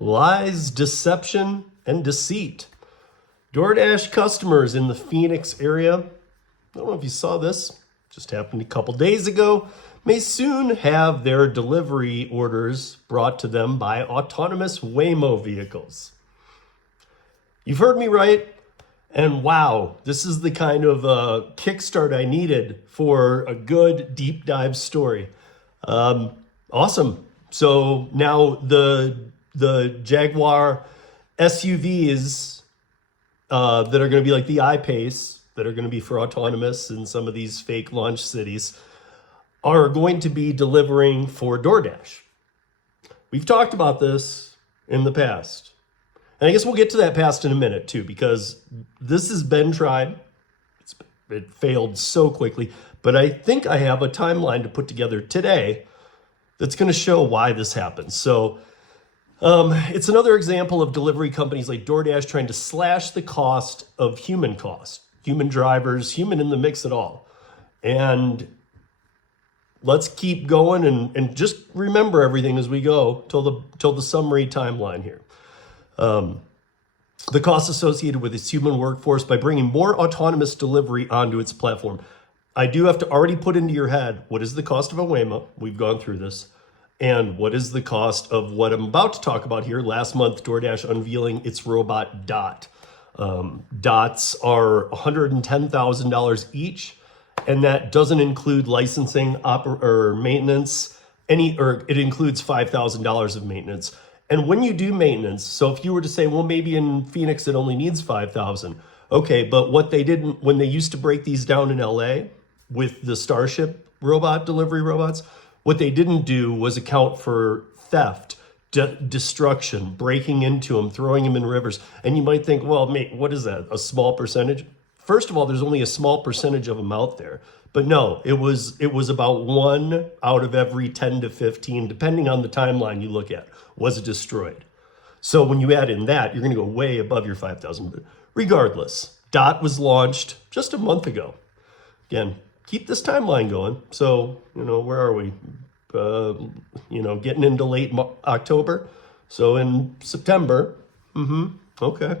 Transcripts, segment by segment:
Lies, deception, and deceit. DoorDash customers in the Phoenix area, I don't know if you saw this, just happened a couple days ago, may soon have their delivery orders brought to them by autonomous Waymo vehicles. You've heard me right, and wow, this is the kind of kickstart I needed for a good deep dive story. Awesome. So now the Jaguar SUVs that are going to be like the I-Pace, that are going to be for autonomous in some of these fake launch cities, are going to be delivering for DoorDash. We've talked about this in the past. And I guess we'll get to that past in a minute too, because this has been tried. It failed so quickly. But I think I have a timeline to put together today that's going to show why this happens. So it's another example of delivery companies like DoorDash trying to slash the cost of human drivers, human in the mix at all. And let's keep going and just remember everything as we go till the summary timeline here. The costs associated with its human workforce by bringing more autonomous delivery onto its platform. I do have to already put into your head, what is the cost of a Waymo? We've gone through this. And what is the cost of what I'm about to talk about here? Last month, DoorDash unveiling its robot Dot. Dots are $110,000 each, and that doesn't include licensing or maintenance. It includes $5,000 of maintenance. And when you do maintenance, so if you were to say, well, maybe in Phoenix it only needs $5,000. Okay, but what they didn't, when they used to break these down in LA with the Starship robot delivery robots, what they didn't do was account for theft, destruction, breaking into them, throwing them in rivers. And you might think, well, mate, what is that? A small percentage? First of all, there's only a small percentage of them out there. But no, it was about 1 out of every 10 to 15, depending on the timeline you look at, was destroyed. So when you add in that, you're going to go way above your 5,000. But regardless, Dot was launched just a month ago. Again, keep this timeline going. So, where are we? Getting into late October. So in September, okay.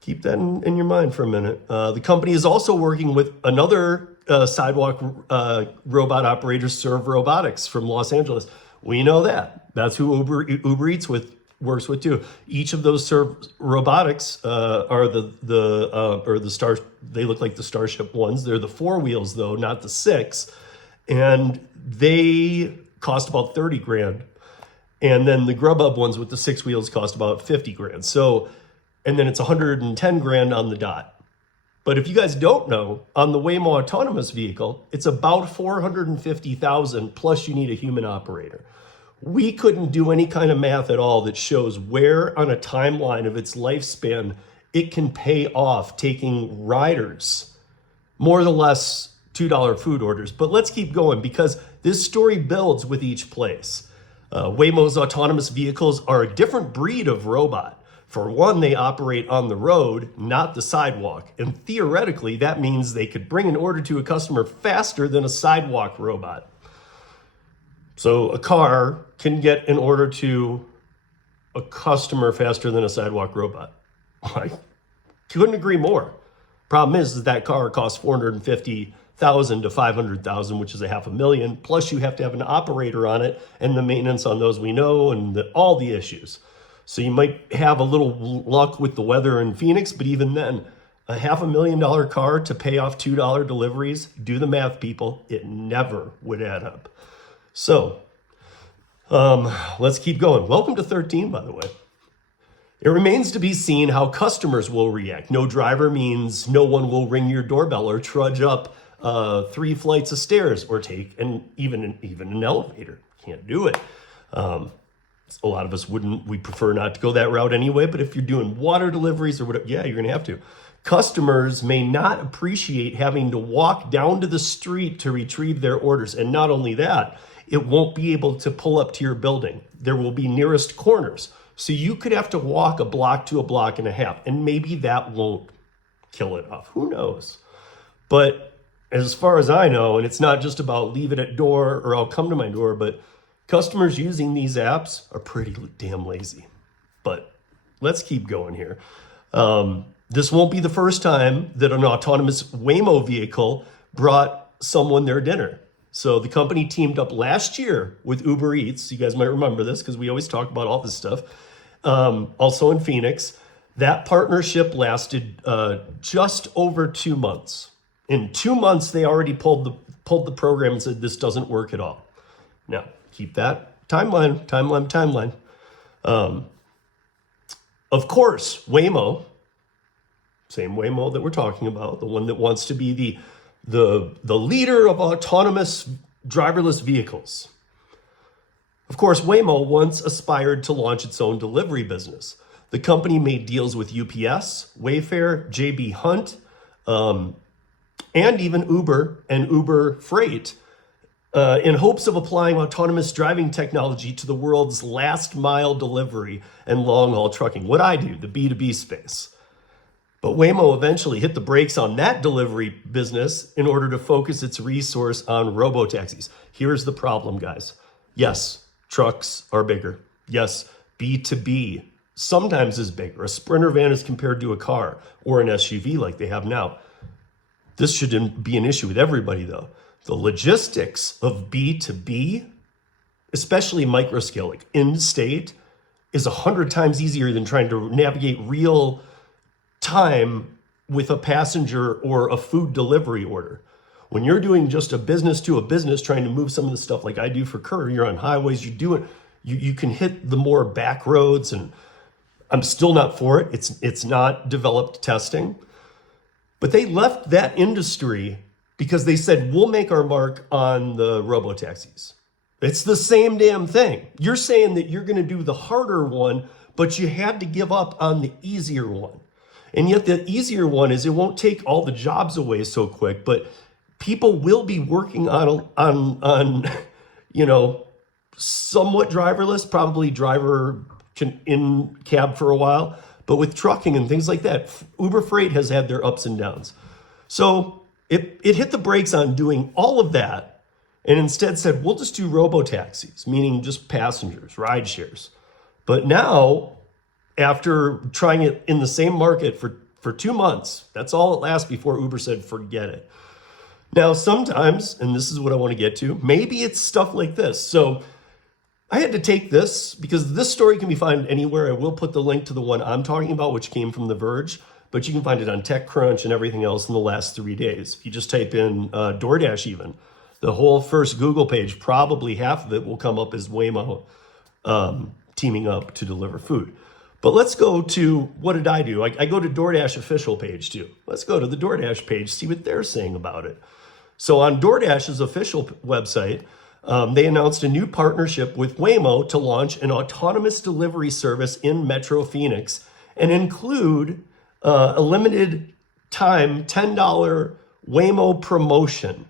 Keep that in your mind for a minute. The company is also working with another sidewalk robot operator, Serve Robotics from Los Angeles. We know that. That's who Uber Eats works with too. Each of those Serve Robotics are the star. They look like the Starship ones. They're the 4 wheels though, not the 6, and they cost about 30 grand. And then the Grubhub ones with the 6 wheels cost about 50 grand. So, and then it's 110 grand on the Dot. But if you guys don't know, on the Waymo autonomous vehicle, it's about 450,000 plus you need a human operator. We couldn't do any kind of math at all that shows where on a timeline of its lifespan it can pay off taking riders, more or less $2 food orders. But let's keep going because this story builds with each place. Waymo's autonomous vehicles are a different breed of robot. For one, they operate on the road, not the sidewalk. And theoretically, that means they could bring an order to a customer faster than a sidewalk robot. So a car can get an order to a customer faster than a sidewalk robot. I couldn't agree more. Problem is that car costs $450,000 to $500,000, which is $500,000. Plus you have to have an operator on it and the maintenance on those we know and all the issues. So you might have a little luck with the weather in Phoenix, but even then, a $500,000 car to pay off $2 deliveries, do the math, people, it never would add up. So let's keep going. Welcome to 13, by the way. It remains to be seen how customers will react. No driver means no one will ring your doorbell or trudge up 3 flights of stairs or take even an elevator. Can't do it. A lot of us wouldn't. We prefer not to go that route anyway, but if you're doing water deliveries or whatever, yeah, you're gonna have to. Customers may not appreciate having to walk down to the street to retrieve their orders. And not only that, it won't be able to pull up to your building. There will be nearest corners. So you could have to walk a block to a block and a half, and maybe that won't kill it off. Who knows? But as far as I know, and it's not just about leave it at door or I'll come to my door, but customers using these apps are pretty damn lazy. but let's keep going here. This won't be the first time that an autonomous Waymo vehicle brought someone their dinner. So the company teamed up last year with Uber Eats. You guys might remember this because we always talk about all this stuff. Also in Phoenix. That partnership lasted just over 2 months. In 2 months, they already pulled the program and said, this doesn't work at all. Now, keep that timeline. Of course, Waymo, same Waymo that we're talking about, the one that wants to be the leader of autonomous driverless vehicles. Of course, Waymo once aspired to launch its own delivery business. The company made deals with UPS, Wayfair, JB Hunt, and even Uber and Uber Freight in hopes of applying autonomous driving technology to the world's last mile delivery and long haul trucking. What I do, the B2B space. But Waymo eventually hit the brakes on that delivery business in order to focus its resource on robo-taxis. Here's the problem, guys. Yes, trucks are bigger. Yes, B2B sometimes is bigger. A Sprinter van is compared to a car or an SUV like they have now. This shouldn't be an issue with everybody, though. The logistics of B2B, especially microscale, like in-state, is 100 times easier than trying to navigate real time with a passenger or a food delivery order. When you're doing just a business to a business, trying to move some of the stuff like I do for Courier, you're on highways, you can hit the more back roads, and I'm still not for it. It's not developed testing. But they left that industry because they said, we'll make our mark on the robo-taxis. It's the same damn thing. You're saying that you're going to do the harder one, but you had to give up on the easier one. And yet the easier one is it won't take all the jobs away so quick, but people will be working on somewhat driverless, probably driver in cab for a while. But with trucking and things like that, Uber Freight has had their ups and downs. So it hit the brakes on doing all of that and instead said, we'll just do robo-taxis, meaning just passengers, ride shares. But now, after trying it in the same market for 2 months, that's all it lasts before Uber said, forget it. Now, sometimes, and this is what I want to get to, maybe it's stuff like this. So I had to take this because this story can be found anywhere. I will put the link to the one I'm talking about, which came from The Verge, but you can find it on TechCrunch and everything else in the last 3 days. If you just type in DoorDash even, the whole first Google page, probably half of it will come up as Waymo teaming up to deliver food. But let's go to, what did I do? I go to DoorDash official page too. Let's go to the DoorDash page, see what they're saying about it. So on DoorDash's official website, they announced a new partnership with Waymo to launch an autonomous delivery service in Metro Phoenix and include a limited time $10 Waymo promotion.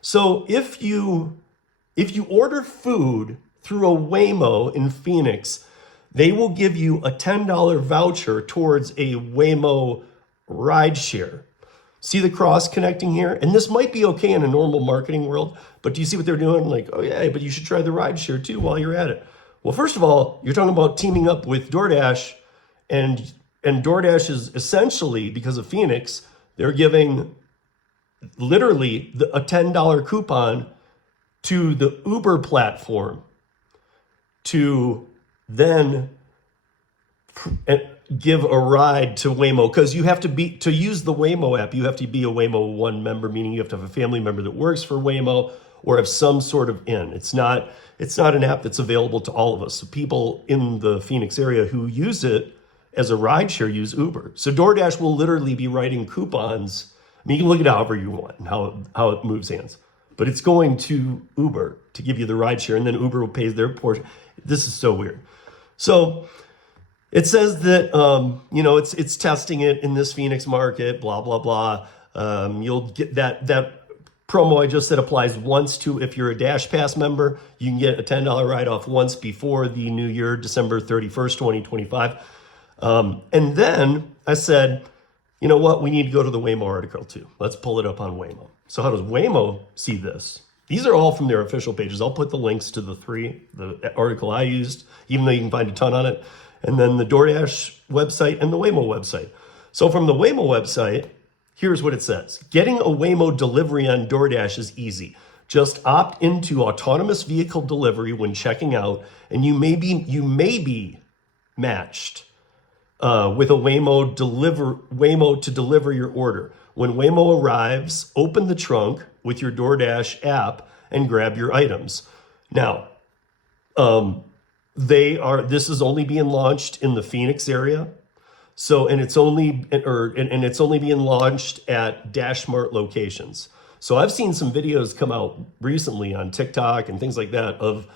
So if you order food through a Waymo in Phoenix, they will give you a $10 voucher towards a Waymo rideshare. See the cross connecting here? And this might be okay in a normal marketing world, but do you see what they're doing? Like, oh yeah, but you should try the rideshare too while you're at it. Well, first of all, you're talking about teaming up with DoorDash, and DoorDash is essentially, because of Phoenix, they're giving literally a $10 coupon to the Uber platform to then give a ride to Waymo, because you have to use the Waymo app, you have to be a Waymo One member, meaning you have to have a family member that works for Waymo or have some sort of in. It's not an app that's available to all of us. So people in the Phoenix area who use it as a rideshare use Uber. So DoorDash will literally be writing coupons. I mean, you can look at it however you want and how it moves hands, but it's going to Uber to give you the rideshare, and then Uber will pay their portion. This is so weird. So it says that, it's testing it in this Phoenix market, blah, blah, blah. You'll get that promo I just said applies once to, if you're a Dash Pass member, you can get a $10 write-off once before the new year, December 31st, 2025. And then I said, you know what? We need to go to the Waymo article too. Let's pull it up on Waymo. So how does Waymo see this? These are all from their official pages. I'll put the links to the article I used, even though you can find a ton on it. and then the DoorDash website and the Waymo website. So from the Waymo website, here's what it says. Getting a Waymo delivery on DoorDash is easy. Just opt into autonomous vehicle delivery when checking out, and you may be matched with a Waymo to deliver your order. When Waymo arrives, open the trunk with your DoorDash app and grab your items. Now, this is only being launched in the Phoenix area. So, and it's only being launched at DashMart locations. So I've seen some videos come out recently on TikTok and things like that of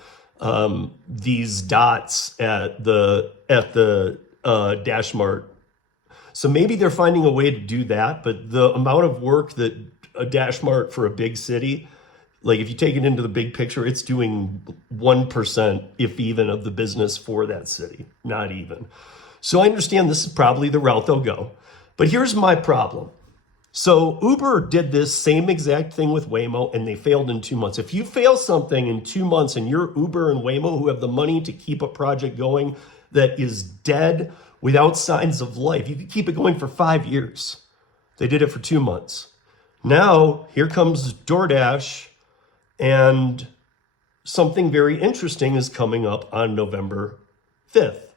these dots at the DashMart. So maybe they're finding a way to do that, but the amount of work that a DashMart for a big city, like if you take it into the big picture, it's doing 1%, if even, of the business for that city, not even. So I understand this is probably the route they'll go, but here's my problem. So Uber did this same exact thing with Waymo, and they failed in 2 months. If you fail something in 2 months and you're Uber and Waymo, who have the money to keep a project going that is dead without signs of life, you could keep it going for 5 years. They did it for 2 months. Now, here comes DoorDash, and something very interesting is coming up on November 5th.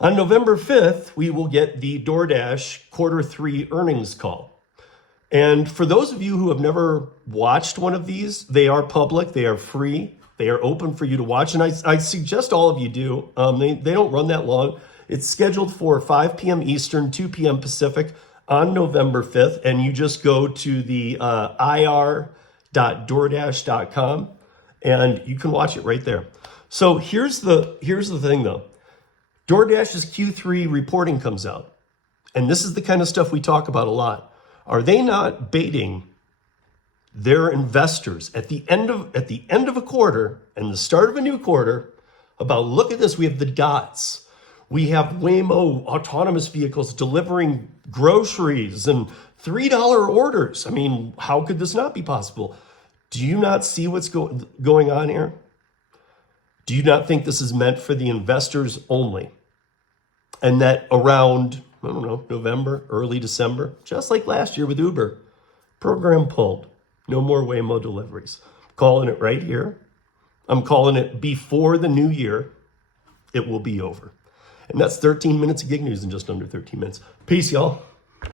On November 5th, we will get the DoorDash Q3 earnings call. And for those of you who have never watched one of these, they are public, they are free, they are open for you to watch. And I suggest all of you do. They don't run that long. It's scheduled for 5 p.m. Eastern, 2 p.m. Pacific on November 5th. And you just go to the ir.doordash.com and you can watch it right there. So here's the thing though. DoorDash's Q3 reporting comes out, and this is the kind of stuff we talk about a lot. Are they not baiting their investors at the end of a quarter and the start of a new quarter about, look at this, we have the dots. We have Waymo autonomous vehicles delivering groceries and $3 orders. I mean, how could this not be possible? Do you not see what's going on here? Do you not think this is meant for the investors only? And that around, I don't know, November, early December, just like last year with Uber, program pulled. No more Waymo deliveries. I'm calling it right here. I'm calling it before the new year, it will be over. And that's 13 minutes of gig news in just under 13 minutes. Peace, y'all.